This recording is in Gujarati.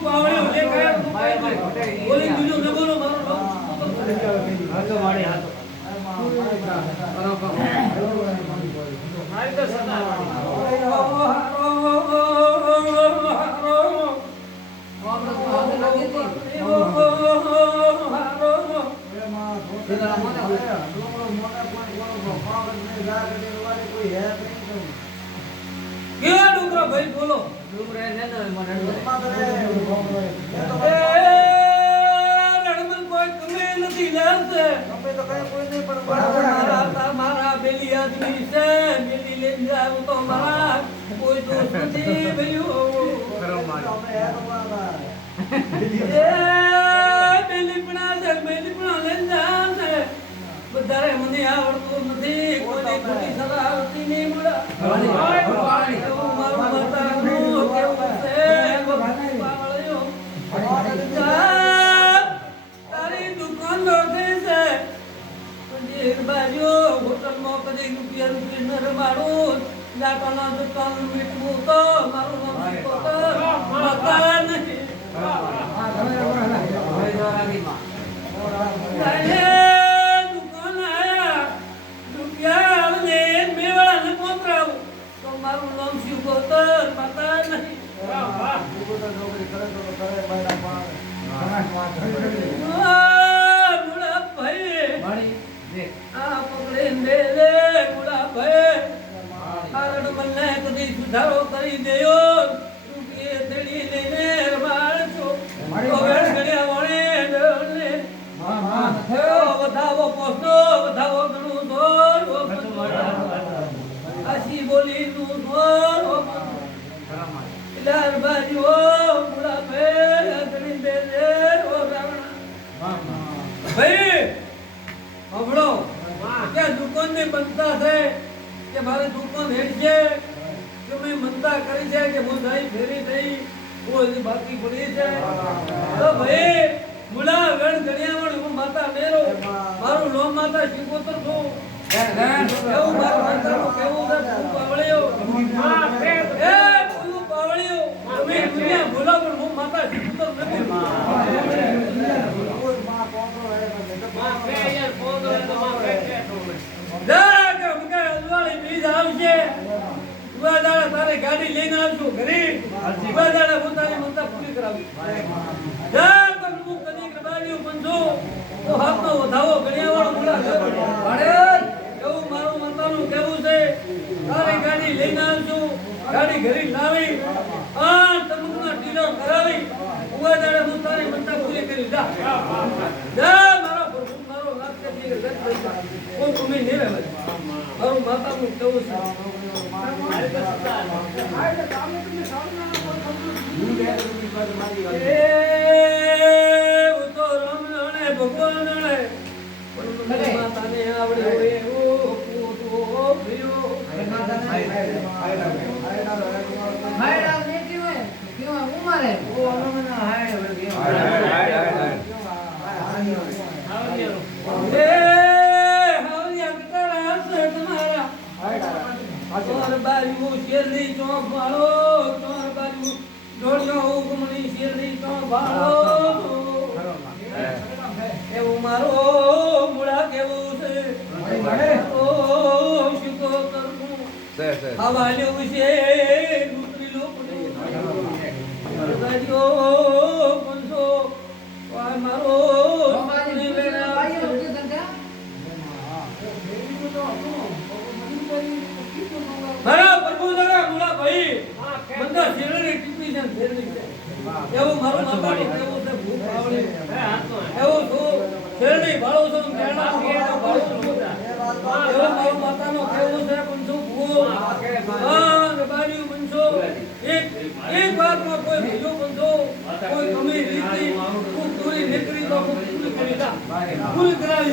પાવળે લે કાય બોલી બીજો ન બોલો મારો હાથો મારી હાથો મારી તો સદા ભાઈ બોલો કોઈ કમે નથી લાવશે મારા બેલી આદમી છે બેલી લઈને જાવ તો મારા કોઈ દોસ્ત નથી ભઈઓ બેલી પણ લઈને જાવ છે બધારે મને આવડતું નથી કોઈને ખોટી સલાહ આવતી નહીં મળે મારું માતાનું કેવું છે પાવળ્યો તારી દુકાન લોટી છે એક બાજુ હોટલમાં કદી રૂપિયા ન રમાડું જાટાના દુકાન મીઠવું તો મારું નામ મકાન નહીં મારું નામ શિવ ગોતર માતા નહીં મુળા ભાઈ આ પકડે દે રે મુળા ભાઈ આરડ મને કદી સુધારો કરી દેયો રૂપિયે તેડી લઈને રમાડજો ઓગળ ગણ્યા વણે વધાવો પોસ્તો વધાવો ઘણું દોર આશી બોલી નું દોર લાર બાજી ઓ મુળા ભાઈ અગણી દે રે ઓ રાવણા ભાઈ હમણો કે દુકાન ની બનતા છે કે મારે દુકાન હેડ છે કે મેં મનતા કરી છે કે હું નહીં ફેરી થઈ કોઈ બાકી પડી છે તો ભાઈ મુળા વેણ ગણ્યા હું માતા મેરો મારું નામ માતા શિકોતર છું કેવું મારું માતાનું કેવું છે પાવળિયો એ બોલું પાવળિયો તમે દુનિયા બોલો પણ હું માતા શિકોતર નથી તારે ગાડી લઈને આવજો ઘરે હું તારી મમતા પૂરી કરાવી કદી કરાવ્યું બંધો તો હાથનો વધાવો ગણ્યાવાળો બોલા એવું મારું માતાનું કેવું છે તારે ગાડી લઈને આવજો ગાડી ઘરે લાવી તમુકના ટીલો કરાવી ઉવાદાડે હું તારી મમતા પૂરી કરી જા મારો લાગશે કોઈ કમી નહીં રહે મારું માતાનું કેવું છે તો રમણે ભગવાન માતાને આવડે શેરની ચોક વાળો ચોર બાજુ દોડ્યો હુકમની શેરની ચોક વાળો એવું મારો મુળા કેવું છે ઓ શુકો કરું હવાલ્યું છે દૂસરી લોકની ગાડીઓ પંસો મારો એવું મારું માતાનું કેવું છે ભૂખ આવડે એવું છું શેરડી ભાળો છું કેળા ભાળો છું એવું મારું માતાનું કેવું છે પંચો ભૂખ રબારીઓ પંચો એક વાતમાં કોઈ બીજો પંચો કોઈ કમી રીતિ પૂરી નીકળી તો પૂરી કરાવી